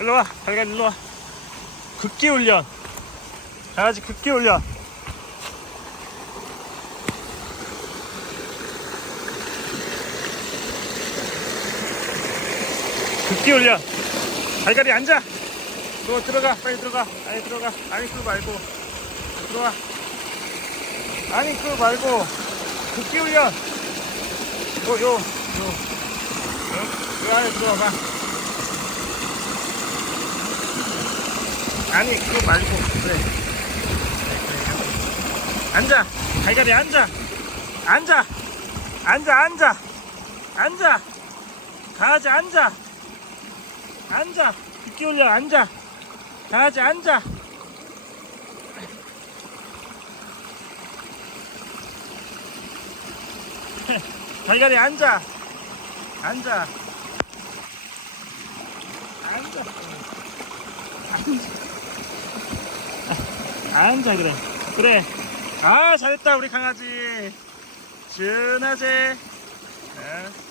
일로 와. 달걀 일로 와. 극기 훈련. 강아지 극기 훈련. 극기 훈련. 달걀이 앉아. 너 들어가. 빨리 들어가. 아니 들어가. 아니 그거 말고. 들어와. 아니 그거 말고. 극기 훈련. 요, 요, 요. 요, 요 안에 들어와봐. 아니 그거 말고. 그래. 앉아. 달걀이 앉아. 앉아. 앉아 앉아. 앉아. 강아지 앉아. 앉아. 듣기 올려 앉아. 강아지 앉아. 달걀이 앉아 앉아. 앉아. 앉아 그래. 그래. 아 잘했다 우리 강아지. 준하지? 어?